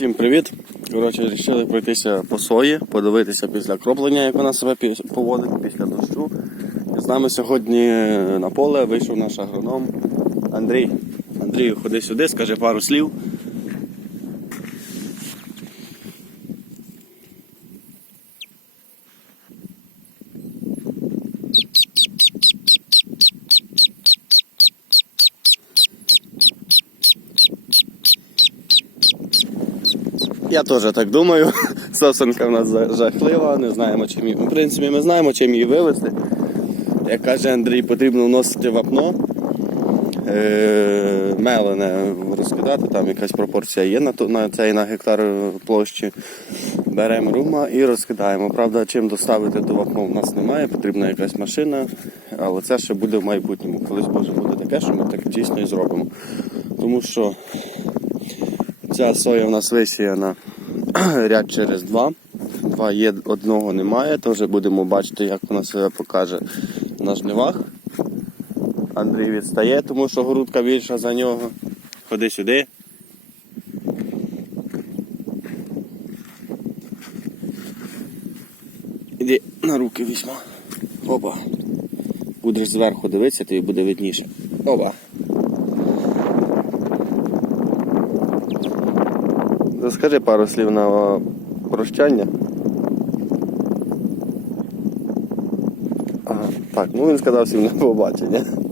Всім привіт! Коротше, вирішили пройтися по сої, подивитися після кроплення, як вона себе поводить після дощу. З нами сьогодні на поле вийшов наш агроном Андрій. Андрій, ходи сюди, скажи пару слів. Я теж так думаю. Сосенка в нас жахлива, не знаємо чим її. В принципі, ми знаємо, чим її вивезти. Як каже Андрій, потрібно вносити вапно. Е, мелене розкидати, там якась пропорція є на, на цей на гектар площі. Беремо рума і розкидаємо. Правда, чим доставити до вапно в нас немає, потрібна якась машина, але це ще буде в майбутньому. Колись може бути таке, що ми так дійсно і зробимо. Тому що Ця соя в нас висіяна ряд через два. Два є, одного немає. Теж будемо бачити, як вона себе покаже на жнивах. Андрій відстає, тому що грудка більша за нього. Ходи сюди. Іди на руки візьмо. Оба. Будеш зверху дивитися, тобі буде видніше. Оба. Розкажи пару слів на прощання. Ага, так, ну він сказав всім на побачення.